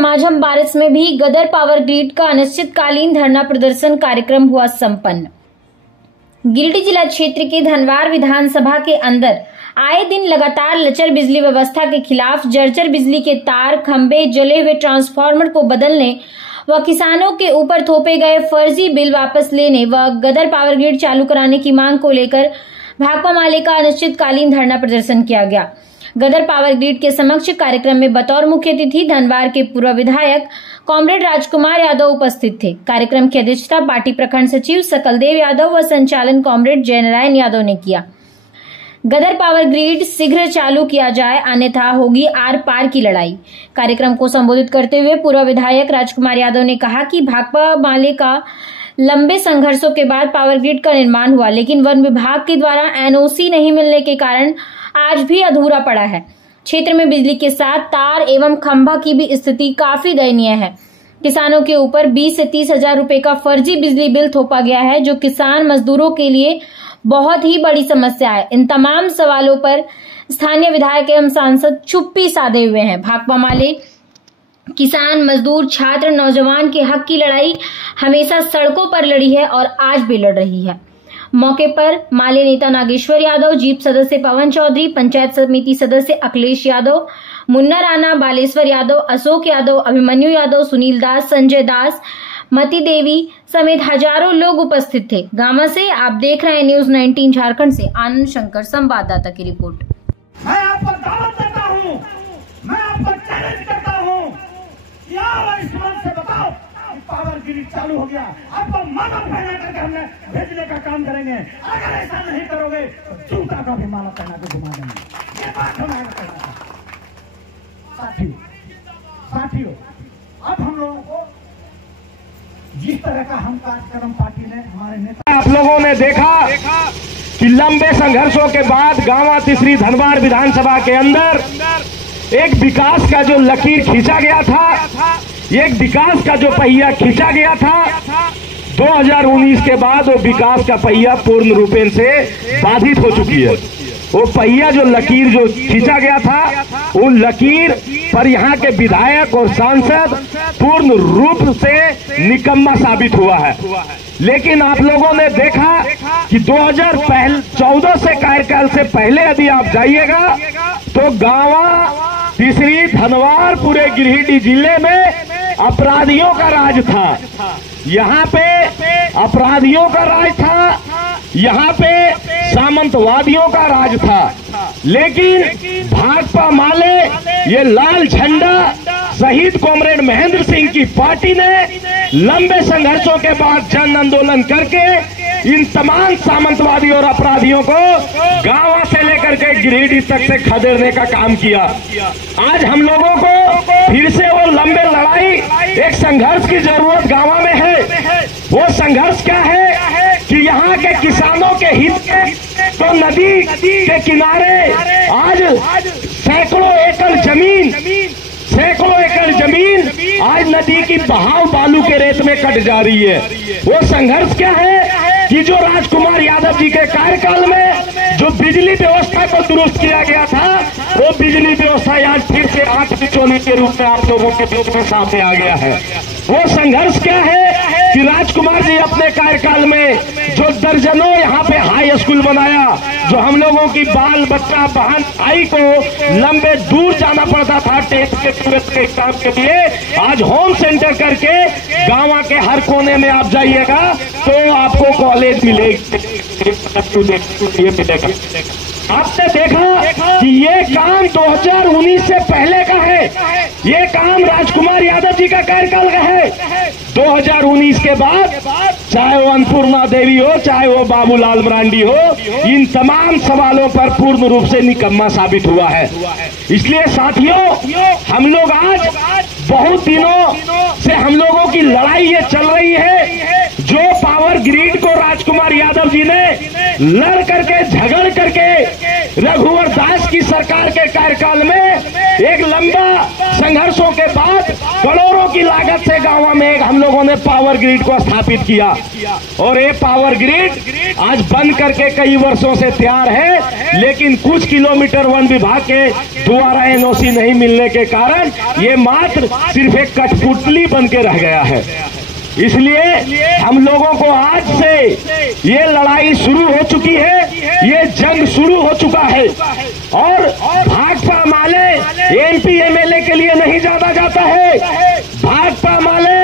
झमाझम बारिश में भी गदर पावर ग्रिड का अनिश्चितकालीन धरना प्रदर्शन कार्यक्रम हुआ संपन्न। गिरिडीह जिला क्षेत्र के धनवार विधानसभा के अंदर आए दिन लगातार लचर बिजली व्यवस्था के खिलाफ जर्जर बिजली के तार, खंभे, जले हुए ट्रांसफार्मर को बदलने व किसानों के ऊपर थोपे गए फर्जी बिल वापस लेने व गदर पावर ग्रिड चालू कराने की मांग को लेकर भाकपा माले का अनिश्चितकालीन धरना प्रदर्शन किया गया। गदर पावर ग्रिड के समक्ष कार्यक्रम में बतौर मुख्य अतिथि धनवार के पूर्व विधायक कॉमरेड राजकुमार यादव उपस्थित थे। कार्यक्रम की अध्यक्षता पार्टी प्रखंड सचिव सकलदेव यादव व संचालन कॉमरेड जयनारायण यादव ने किया। गदर पावर ग्रिड शीघ्र चालू किया जाए, अन्यथा होगी आर पार की लड़ाई। कार्यक्रम को संबोधित करते हुए पूर्व विधायक राजकुमार यादव ने कहा कि भाकपा माले का लंबे संघर्षों के बाद पावर ग्रिड का निर्माण हुआ, लेकिन वन विभाग के द्वारा एनओसी नहीं मिलने के कारण आज भी अधूरा पड़ा है। क्षेत्र में बिजली के साथ तार एवं खंभा की भी स्थिति काफी दयनीय है। किसानों के ऊपर 20 से 30 हजार रुपए का फर्जी बिजली बिल थोपा गया है, जो किसान मजदूरों के लिए बहुत ही बड़ी समस्या है। इन तमाम सवालों पर स्थानीय विधायक एवं सांसद चुप्पी साधे हुए हैं। भाकपा माले किसान, मजदूर, छात्र, नौजवान के हक की लड़ाई हमेशा सड़कों पर लड़ी है और आज भी लड़ रही है। मौके पर माले नेता नागेश्वर यादव, जीप सदस्य पवन चौधरी, पंचायत समिति सदस्य अखिलेश यादव, मुन्ना राणा, बालेश्वर यादव, अशोक यादव, अभिमन्यु यादव, सुनील दास, संजय दास, मती देवी समेत हजारों लोग उपस्थित थे। गामा से आप देख रहे हैं न्यूज 19 झारखंड से आनंद शंकर संवाददाता की रिपोर्ट। मैं आपको दावत देता हूं, मैं आपको चैलेंज करता हूं कि आओ इस मंच से बताओ कि पावर ग्रिड चालू हो गया, आपको माला पहना करके हमने भेजने का काम करेंगे। अगर ऐसा नहीं करोगे तो जूता का भी माला पहना के घुमा देंगे। ये बात हमें कहना था। साथियों, अब हम लोगों को जिस तरह का हम कार्यक्रम पार्टी ने हमारे नेता आप लोगों ने देखा कि लंबे संघर्षों के बाद गांवा तीसरी धनवार विधानसभा के अंदर एक विकास का जो लकीर खींचा गया था, एक विकास का जो पहिया खींचा गया था, 2019 के बाद वो विकास का पहिया पूर्ण रूपेण से बाधित हो चुकी है। वो पहिया जो लकीर जो खींचा गया था, वो लकीर पर यहाँ के विधायक और सांसद पूर्ण रूप से निकम्मा साबित हुआ है। लेकिन आप लोगों ने देखा कि 2014 से कार्यकाल से पहले यदि आप जाइएगा तो गांवा तीसरी धनवार पूरे गिरिडीह जिले में अपराधियों का राज था। यहाँ पे अपराधियों का राज था, यहाँ पे सामंतवादियों का राज था। लेकिन भाकपा माले ये लाल झंडा शहीद कॉमरेड महेंद्र सिंह की पार्टी ने लंबे संघर्षों के बाद जन आंदोलन करके इन तमाम सामंतवादी और अपराधियों को गांव से लेकर के गिरिडीह तक से खदेड़ने का काम किया। आज हम लोगों को फिर से वो लंबे लड़ाई, एक संघर्ष की जरूरत गांव में है। वो संघर्ष क्या है कि यहाँ के किसानों के हित में तो नदी के किनारे आज सैकड़ों एकड़ जमीन आज नदी की बहाव बालू के रेत में कट जा रही है। वो संघर्ष क्या है कि जो राजकुमार यादव जी के कार्यकाल में जो बिजली व्यवस्था को दुरुस्त किया गया था, वो बिजली व्यवस्था आज फिर से आंख बिचौली के रूप में आप लोगों के बीच में सामने आ गया है। वो संघर्ष क्या है कि राजकुमार जी अपने कार्यकाल में जो दर्जनों यहाँ पे हाई स्कूल बनाया, जो हम लोगों की बाल बच्चा बहन भाई को लंबे दूर जाना पड़ता था टेस्ट के एग्जाम के लिए, आज होम सेंटर करके गांव के हर कोने में आप जाइएगा तो आपको कॉलेज मिलेगा। आपने देखा कि ये काम 2019 से पहले का है, ये काम राजकुमार यादव जी का कार्यकाल का है। 2019 के बाद चाहे वो अन्नपूर्णा देवी हो, चाहे वो बाबूलाल मरांडी हो, इन तमाम सवालों पर पूर्ण रूप से निकम्मा साबित हुआ है। इसलिए साथियों, हम लोग आज बहुत दिनों से हम लोगों की लड़ाई ये चल रही है। जो पावर ग्रिड को राजकुमार यादव जी ने लड़ करके झगड़ करके रघुवर दास की सरकार के कार्यकाल में एक लंबा संघर्षों के बाद करोड़ों की लागत से गांव में हम लोगों ने पावर ग्रिड को स्थापित किया और ये पावर ग्रिड आज बंद करके कई वर्षों से तैयार है, लेकिन कुछ किलोमीटर वन विभाग के द्वारा एनओसी नहीं मिलने के कारण ये मात्र सिर्फ एक कठपुतली बन के रह गया है। इसलिए हम लोगों को आज से ये लड़ाई शुरू हो चुकी है, ये जंग शुरू हो चुका है और भाकपा माले एमपी एमएलए के लिए नहीं जाना जाता है। भाकपा माले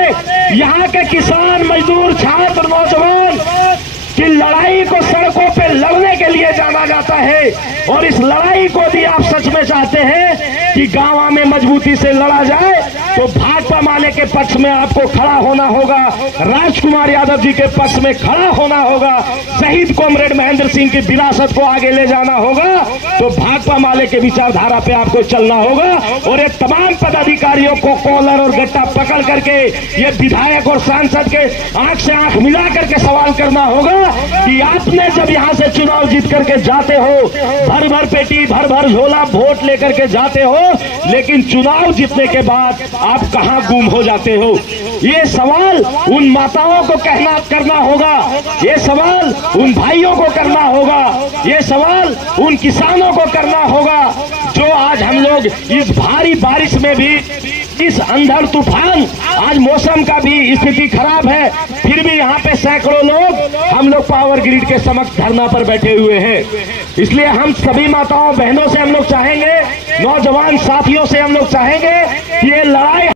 यहाँ के किसान, मजदूर, छात्र, नौजवान की लड़ाई को सड़कों पे लड़ने के लिए जाना जाता है। और इस लड़ाई को यदि आप सच में चाहते हैं कि गांव में मजबूती से लड़ा जाए तो भाकपा माले के पक्ष में आपको खड़ा होना होगा, राजकुमार यादव जी के पक्ष में खड़ा होना होगा, शहीद कॉमरेड महेंद्र सिंह की विरासत को आगे ले जाना होगा, तो भाकपा माले के विचारधारा पे आपको चलना होगा। और ये तमाम पदाधिकारियों को कॉलर और गट्टा पकड़ करके ये विधायक और सांसद के आंख से आंख मिला करके सवाल करना होगा कि आपने जब यहाँ से चुनाव जीत करके जाते हो, भर भर पेटी, भर भर झोला वोट लेकर के जाते हो, लेकिन चुनाव जीतने के बाद आप कहां गुम हो जाते हो। ये सवाल उन माताओं को करना होगा, ये सवाल उन भाइयों को करना होगा, ये सवाल उन किसानों को करना होगा जो आज हम लोग इस भारी बारिश में भी, इस अंधड़ तूफान, आज मौसम का भी स्थिति खराब है, फिर भी यहाँ पे सैकड़ों लोग हम लोग पावर ग्रिड के समक्ष धरना पर बैठे हुए हैं। इसलिए हम सभी माताओं बहनों से हम लोग चाहेंगे, नौजवान साथियों से हम लोग चाहेंगे कि ये लड़ाई